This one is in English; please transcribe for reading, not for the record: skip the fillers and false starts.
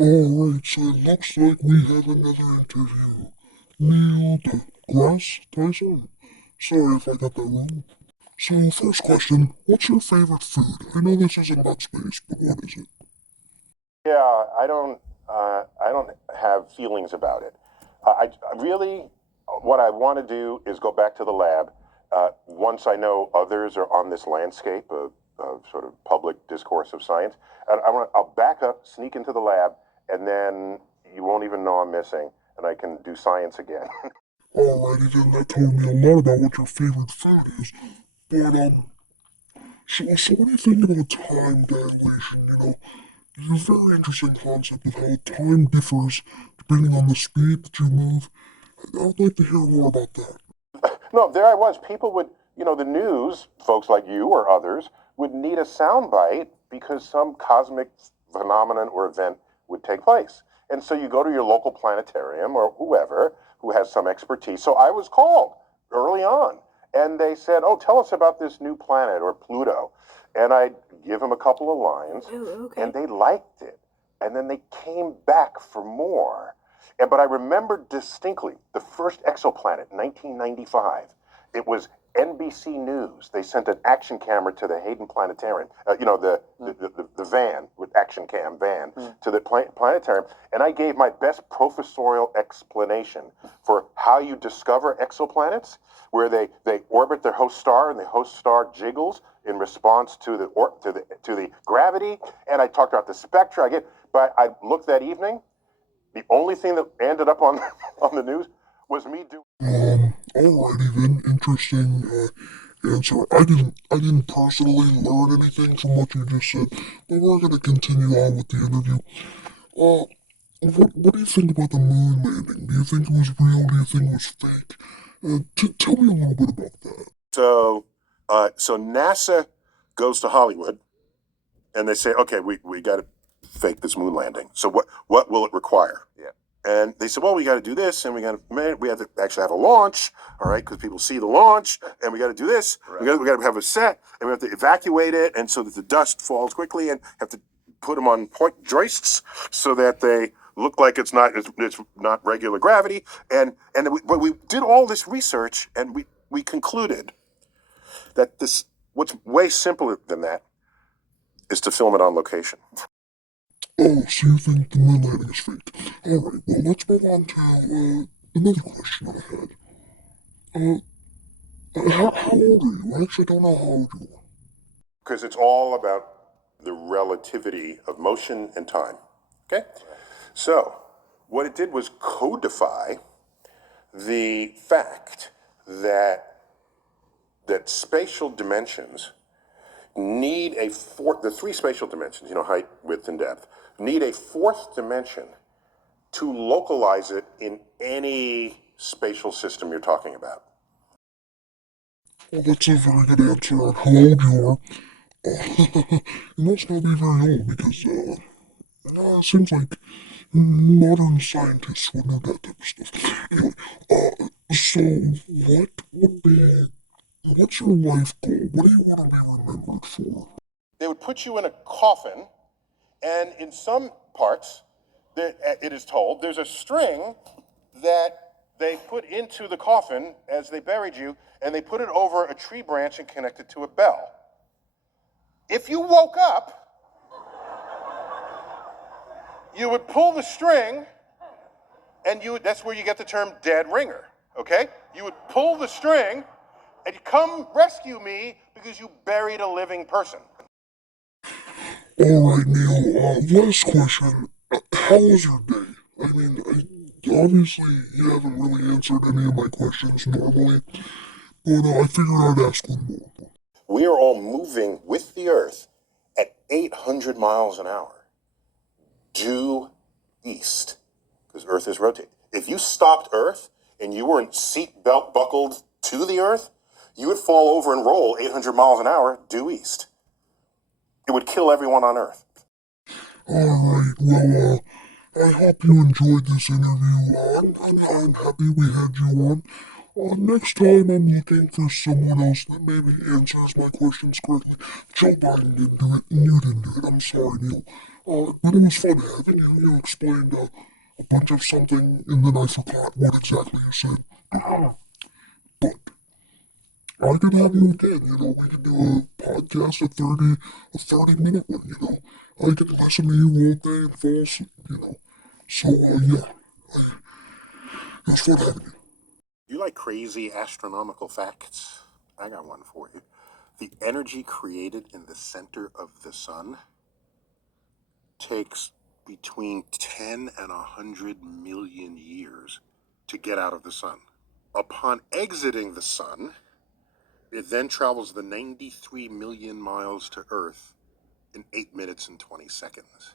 Alright, so it looks like we have another interview. Neil Degrasse Tyson? Sorry if I got that wrong. So, first question, what's your favorite food? I know this isn't about space, but what is it? Yeah, I don't have feelings about it. I really, what I want to do is go back to the lab. Once I know others are on this landscape of sort of public discourse of science, and I'll back up, sneak into the lab, and then you won't even know I'm missing, and I can do science again. Alrighty then, that told me a lot about what your favorite food is. But, so what do you think about time dilation? It's a very interesting concept of how time differs depending on the speed that you move. I'd like to hear more about that. No, there I was. People would, the news, folks like you or others, would need a soundbite because some cosmic phenomenon or event would take place. And so you go to your local planetarium or whoever who has some expertise. So I was called early on, and they said, "Oh, tell us about this new planet or Pluto." And I give them a couple of lines, and they liked it. And then they came back for more. But I remember distinctly the first exoplanet, 1995. It was NBC News. They sent an action camera to the Hayden Planetarium, the van, with action cam van, to the planetarium. And I gave my best professorial explanation for how you discover exoplanets, where they orbit their host star and the host star jiggles in response to the gravity. And I talked about the spectra. But I looked that evening. The only thing that ended up on on the news was me doing. Alrighty then, interesting answer. I didn't personally learn anything from what you just said, but we're gonna continue on with the interview. Uh, what do you think about the moon landing? Do you think it was real? Do you think it was fake? Tell me a little bit about that. So NASA goes to Hollywood, and they say, "Okay, we got to fake this moon landing. So what will it require?" Yeah. And they said, "Well, we got to do this, and we have to actually have a launch, all right, because people see the launch, and we got to do this. Right. We got to have a set, and we have to evacuate it, and so that the dust falls quickly, and have to put them on point joists so that they look like it's not regular gravity." But we did all this research, and we concluded that what's way simpler than that is to film it on location. Oh, so you think the moon landing is fake? Alright, well, let's move on to another question I had. How old are you? I actually don't know how old you are. Because it's all about the relativity of motion and time. Okay? So, what it did was codify the fact that spatial dimensions need the three spatial dimensions, height, width, and depth, need a fourth dimension to localize it in any spatial system you're talking about. Well, that's a very good answer on how old you are. You must not be very old because, it seems like modern scientists would know that type of stuff. Anyway, so what would be, what's your life goal? What do you want to be remembered for? They would put you in a coffin, and in some parts, it is told, there's a string that they put into the coffin as they buried you, and they put it over a tree branch and connected to a bell. If you woke up, you would pull the string, and that's where you get the term dead ringer, okay? You would pull the string, and you come rescue me because you buried a living person. Alright, Neil, last question. How was your day? Obviously, you haven't really answered any of my questions normally, but I figured I'd ask one more. We are all moving with the Earth at 800 miles an hour, due east, because Earth is rotating. If you stopped Earth and you weren't seatbelt buckled to the Earth, you would fall over and roll 800 miles an hour due east. It would kill everyone on Earth. Alright, well, I hope you enjoyed this interview. I'm happy we had you on. Next time I'm looking for someone else that maybe answers my questions correctly. Joe Biden didn't do it, and you didn't do it. I'm sorry, Neil. But it was fun having you. You explained a bunch of something, and then I forgot what exactly you said. But I could have you again. We could do a podcast, a 30-minute one. I could listen to you all day and fall asleep. So yeah, it was fun having you. You like crazy astronomical facts? I got one for you. The energy created in the center of the sun takes between 10 and 100 million years to get out of the sun. Upon exiting the sun, it then travels the 93 million miles to Earth in 8 minutes and 20 seconds.